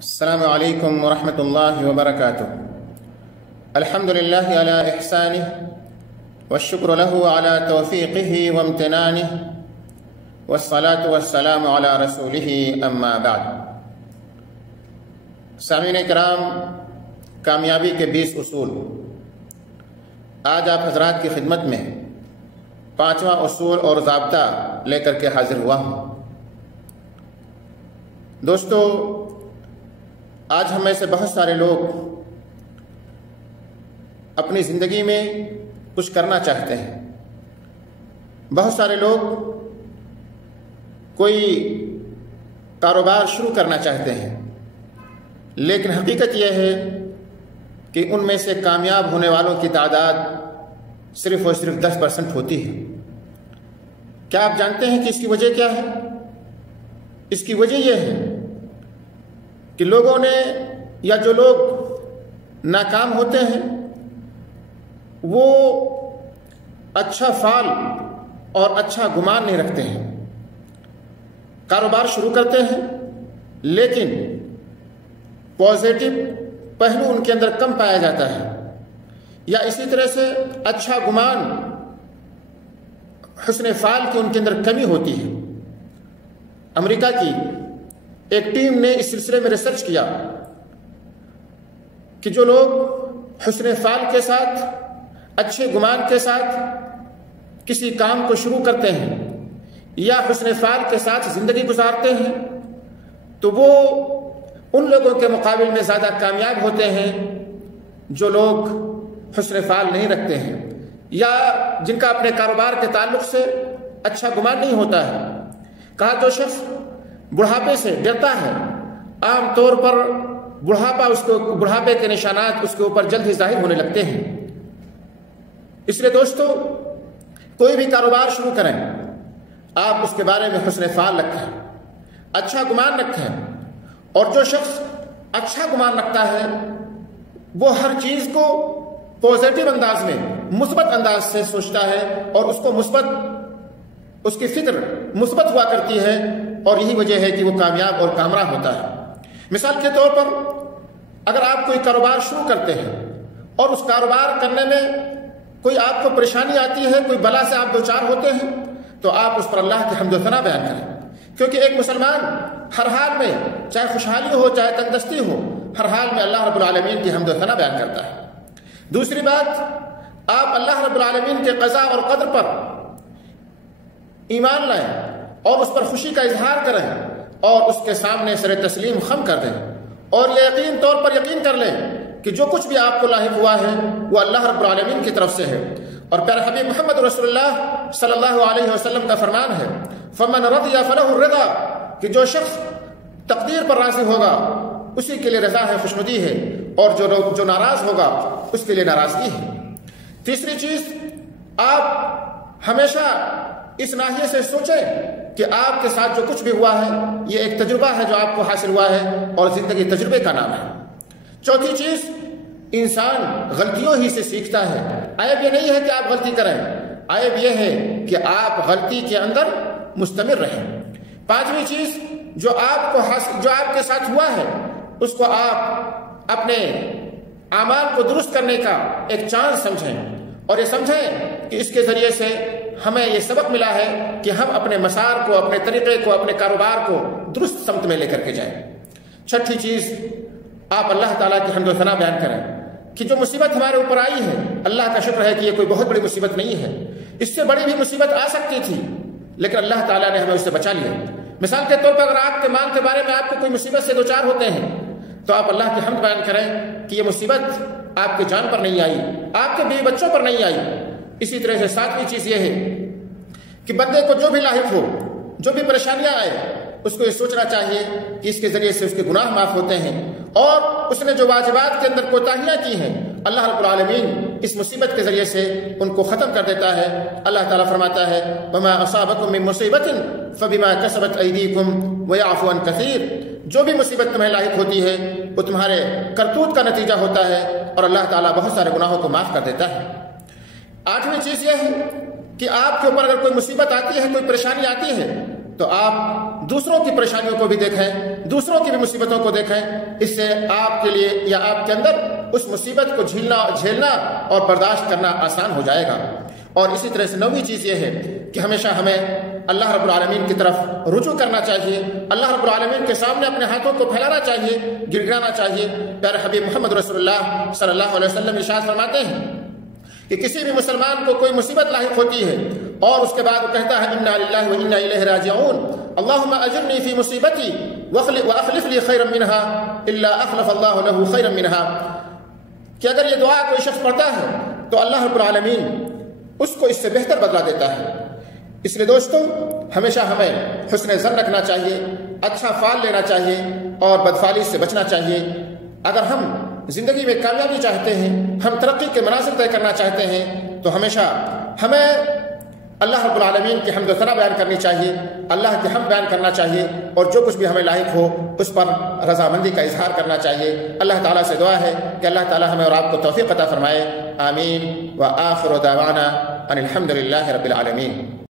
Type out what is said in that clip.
السلام علیکم ورحمۃ اللہ وبرکاتہ۔ الحمد للہ علی احسانہ والشکر لہ علی توفیقہ وامتنانہ والصلاة والسلام علی رسولہ اما بعد۔ سامعین کرام، کامیابی کے 20 اصول آج آپ حضرات کی خدمت میں 5واں اصول اور ضابطہ لے کر کے حاضر ہوا ہوں۔ دوستو، آج ہم میں سے بہت سارے لوگ اپنی زندگی میں کچھ کرنا چاہتے ہیں۔ بہت سارے لوگ کوئی کاروبار شروع کرنا چاہتے ہیں، لیکن حقیقت یہ ہے کہ ان میں سے کامیاب ہونے والوں کی تعداد صرف اور صرف 10% ہوتی ہے۔ کیا آپ جانتے ہیں کہ اس کی وجہ کیا ہے؟ اس کی وجہ یہ ہے کہ لوگوں نے یا جو لوگ ناکام ہوتے ہیں وہ اچھا فعل اور اچھا گمان نہیں رکھتے ہیں۔ کاروبار شروع کرتے ہیں لیکن پازیٹو پہلو ان کے اندر کم پایا جاتا ہے، یا اسی طرح سے اچھا گمان، حسن فعل کی ان کے اندر کمی ہوتی ہے۔ امریکہ کی ایک ٹیم نے اس سلسلے میں ریسرچ کیا کہ جو لوگ حسن فعل کے ساتھ، اچھے گمان کے ساتھ کسی کام کو شروع کرتے ہیں یا حسن فعل کے ساتھ زندگی گزارتے ہیں تو وہ ان لوگوں کے مقابل میں زیادہ کامیاب ہوتے ہیں جو لوگ حسن فعل نہیں رکھتے ہیں یا جن کا اپنے کاروبار کے تعلق سے اچھا گمان نہیں ہوتا ہے۔ کہا جو شخص بڑھاپے سے ڈرتا ہے، عام طور پر بڑھاپے کے نشانات اس کے اوپر جلد ہی ظاہر ہونے لگتے ہیں۔ اس لیے دوستو، کوئی بھی کاروبار شروع کریں، آپ اس کے بارے میں حسن فعل رکھیں، اچھا گمان رکھیں، اور جو شخص اچھا گمان رکھتا ہے وہ ہر چیز کو پازیٹو انداز میں، مثبت انداز سے سوچتا ہے اور اس کو اس کی فکر مثبت ہوا کرتی ہے، اور یہی وجہ ہے کہ وہ کامیاب اور کامران ہوتا ہے۔ مثال کے طور پر اگر آپ کوئی کاروبار شروع کرتے ہیں اور اس کاروبار کرنے میں کوئی آپ کو پریشانی آتی ہے، کوئی بلا سے آپ دوچار ہوتے ہیں، تو آپ اس پر اللہ کی حمد و ثنا بیان کریں، کیونکہ ایک مسلمان ہر حال میں، چاہے خوشحالی ہو چاہے تندرستی ہو، ہر حال میں اللہ رب العالمین کی حمد و ثنا بیان کرتا ہے۔ دوسری بات، آپ اللہ رب العالمین کے قضاء اور قدر پر ایمان لائیں اور اس پر خوشی کا اظہار کریں اور اس کے سامنے سر تسلیم خم کر دیں، اور یہ یقین طور پر یقین کر لیں کہ جو کچھ بھی آپ کو لاحق ہوا ہے وہ اللہ رب العالمین کی طرف سے ہے۔ اور پیارے حبیب محمد رسول اللہ صلی اللہ علیہ وسلم کا فرمان ہے، فمن رضی فلہ الرضا، کہ جو شخص تقدیر پر راضی ہوگا اسی کے لیے رضا ہے، خوشنودی ہے، اور جو ناراض ہوگا اس کے لیے ناراضگی ہے۔ تیسری چیز، آپ ہمیشہ اس ناحیے سے سوچیں کہ آپ کے ساتھ جو کچھ بھی ہوا ہے یہ ایک تجربہ ہے جو آپ کو حاصل ہوا ہے، اور زندگی تجربے کا نام ہے۔ چوتھی چیز، انسان غلطیوں ہی سے سیکھتا ہے۔ عیب یہ نہیں ہے کہ آپ غلطی کریں، عیب یہ ہے کہ آپ غلطی کے اندر مستمر رہیں۔ پانچویں چیز، جو آپ کے ساتھ ہوا ہے اس کو آپ اپنے اعمال کو درست کرنے کا ایک چانس سمجھیں، اور یہ سمجھیں کہ اس کے ذریعے سے ہمیں یہ سبق ملا ہے کہ ہم اپنے مسار کو، اپنے طریقے کو، اپنے کاروبار کو درست سمت میں لے کر کے جائیں۔ چھٹی چیز، آپ اللہ تعالیٰ کی حمد و ثنا بیان کریں کہ جو مصیبت ہمارے اوپر آئی ہے، اللہ کا شکر ہے کہ یہ کوئی بہت بڑی مصیبت نہیں ہے، اس سے بڑی بھی مصیبت آ سکتی تھی لیکن اللہ تعالیٰ نے ہمیں اس سے بچا لیا۔ مثال کے طور پر اگر آپ کے مال کے بارے میں آپ کو کوئی مصیبت سے دوچار ہوتے ہیں تو آپ اللہ کی حمد بیان کریں کہ یہ مصیبت آپ کی جان پر نہیں آئی، آپ کے بیوی بچوں پر نہیں آئی۔ اسی طرح سے ساتویں چیز یہ ہے کہ بندے کو جو بھی لاحق ہو، جو بھی پریشانیاں آئے، اس کو یہ سوچنا چاہیے کہ اس کے ذریعے سے اس کے گناہ معاف ہوتے ہیں، اور اس نے جو واجبات کے اندر کوتاہیاں کی ہیں اللہ رب العالمین اس مصیبت کے ذریعے سے ان کو ختم کر دیتا ہے۔ اللہ تعالیٰ فرماتا ہے، وَمَا أَصَابَكُم مِّن مُّصِيبَةٍ فَبِمَا كَسَبَتْ أَيْدِيكُمْ وَيَعْفُو عَن كَثِيرٌ، جو بھی مصیبت تمہیں لاحق ہوتی ہے وہ تمہارے کرتوت کا نتیجہ ہوتا ہے، اور اللہ تعالیٰ بہت سارے گناہوں کو معاف کر دیتا ہے۔ آٹھویں چیز یہ ہے کہ آپ کے اوپر اگر کوئی مصیبت آتی ہے، کوئی پریشانی آتی ہے، تو آپ دوسروں کی پریشانیوں کو بھی دیکھیں، دوسروں کی بھی مصیبتوں کو دیکھیں، اس سے آپ کے لیے یا آپ کے اندر اس مصیبت کو جھیلنا اور برداشت کرنا آسان ہو جائے گا۔ اور اسی طرح سے 9ویں چیز یہ ہے کہ ہمیشہ ہمیں اللہ رب العالمین کی طرف رجوع کرنا چاہیے، اللہ رب العالمین کے سامنے اپنے ہاتھوں کو پھیلانا چاہیے، گڑگڑانا چاہیے۔ پیارے حبیب محمد رسول اللہ صلی اللہ علیہ وسلم ارشاد فرماتے ہیں کہ کسی بھی مسلمان کو کوئی مصیبت لاحق ہوتی ہے اور اس کے بعد وہ کہتا ہے انا للہ و انا الیہ راجعون، اللہم اجرنی فی مصیبتی واخلف لی خیرا منها الا اخلف اللہ له خیرا منها، کہ اگر یہ دعا کوئی شخص پڑھتا ہے تو اللہ رب العالمین اس کو اس سے بہتر بدلہ دیتا ہے۔ اس لیے دوستو ہمیشہ ہمیں حسن ظن رکھنا چاہیے، اچھا فعل لینا چاہیے اور بدفعلی سے بچنا چاہیے۔ اگر ہم زندگی میں کامیابی چاہتے ہیں، ہم ترقی کے مناظر طے کرنا چاہتے ہیں، تو ہمیشہ ہمیں اللہ رب العالمین کی حمد و ثنا بیان کرنی چاہیے، اللہ کی حمد بیان کرنا چاہیے، اور جو کچھ بھی ہمیں لاحق ہو اس پر رضامندی کا اظہار کرنا چاہیے۔ اللہ تعالیٰ سے دعا ہے کہ اللہ تعالیٰ ہمیں اور آپ کو توفیق عطا فرمائے۔ آمین۔ وآخر دعوانا ان الحمد للہ رب العالمین۔